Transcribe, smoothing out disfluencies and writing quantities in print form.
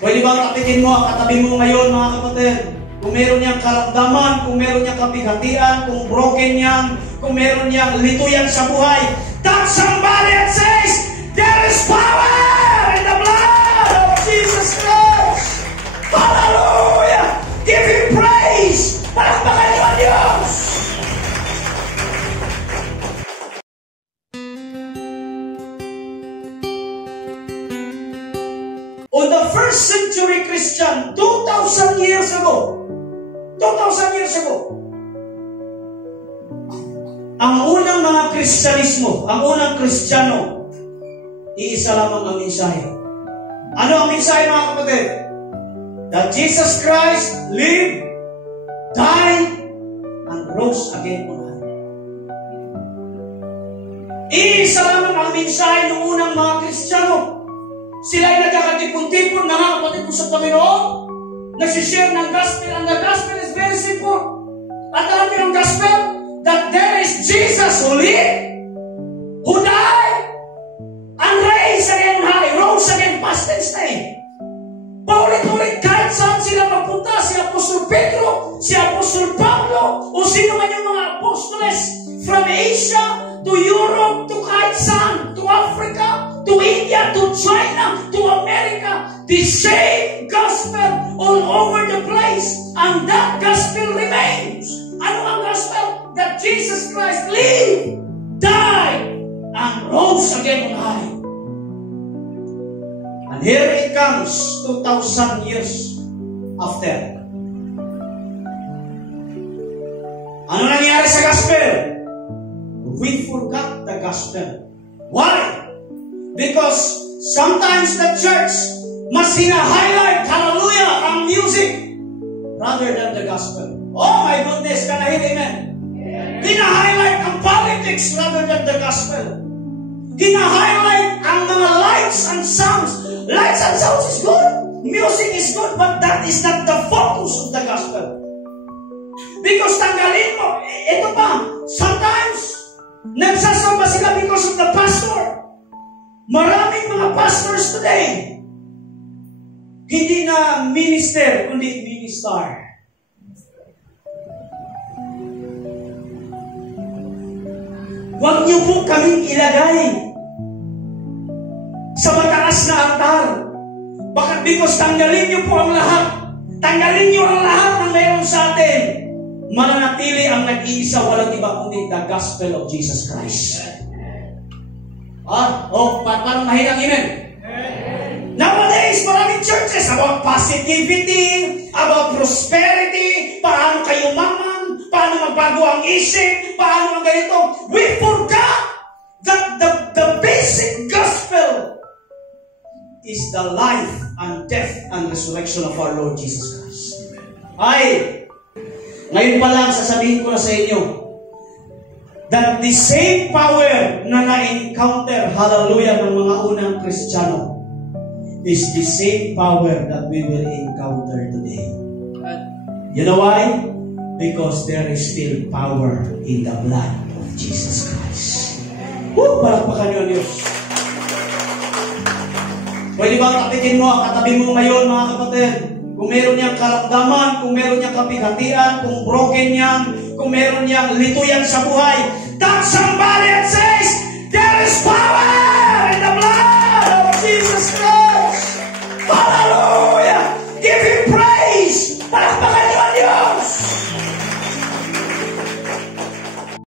Pwede bang tapikin mo ang katabi mo ngayon, mga kapatid? Kung meron niyang karamdaman, kung meron niyang kapighatian, kung broken niyang, kung meron niyang lituyan sa buhay, touch somebody and says, there is power in the blood of Jesus Christ. Hallelujah! Give Him praise! Palakpakan niyo ang Diyos! On the first century Christian, 2,000 years ago, ang unang mga Kristyanismo, ang unang Kristiyano, iisa lamang ang mensahe. Ano ang mensahe, mga kapatid? That Jesus Christ lived, died, and rose again on high. Iisa lamang ang mensahe ng unang mga Kristiyano. Sila ay nagkakatipon-tipon, mga kapatid ko sa Panginoon, nagsishare ng gospel, and the gospel is very simple. At alam niyo ang gospel? That there is Jesus who lived, who died, and raised again high, rose again past tense na eh. Paulit-ulit kahit saan sila magpunta, si Apostol Pedro, si Apostol Pablo, o sino man yung mga apostoles, from Asia to Europe, to kahit saan, to Africa, to India, to China, to America, the same gospel all over the place, and that gospel remains. Ano ang gospel? That Jesus Christ lived, died, and rose again on high. And here it comes 2,000 years after. Ano nangyari sa gospel? We forgot the gospel. Why? Because sometimes the church must highlight, hallelujah, ang music rather than the gospel. Oh my goodness, can I hear amen? Hina-highlight ang politics rather than the gospel. Hina-highlight ang mga lights and sounds. Lights and sounds is good. Music is good, but that is not the focus of the gospel. Because tanggalin mo, ito pa, sometimes, nagsasamba sila because of the pastor. Maraming mga pastors today, hindi na minister, kundi minister. Huwag niyo po kaming ilagay sa mataas na altar. Bakit? Because tanggalin niyo po ang lahat. Tanggalin niyo ang lahat ng meron sa atin. Mananatili ang nag-iisa, walang iba kundi the gospel of Jesus Christ. Parang mahinang amen. Nowadays, maraming churches about positivity, about prosperity, paano kayo maman, paano magbago ang isip, paano ang ganito. We forgot that the basic gospel is the life and death and resurrection of our Lord Jesus Christ. Ngayon pa lang, sasabihin ko na sa inyo, that the same power na na-encounter, hallelujah, ng mga unang Kristiyano, is the same power that we will encounter today. You know why? Because there is still power in the blood of Jesus Christ. Palakpakan niyo ang Diyos. Pwede bang tapikin mo ang katabi mo ngayon, mga kapatid? Kung meron niyang karamdaman, kung meron niyang kapighatian, kung broken niyang, kung meron niyang lituyan sa buhay, touch somebody and says, there is power in the blood of Jesus Christ. Hallelujah! Give Him praise! Palakpakan niyo ang Diyos!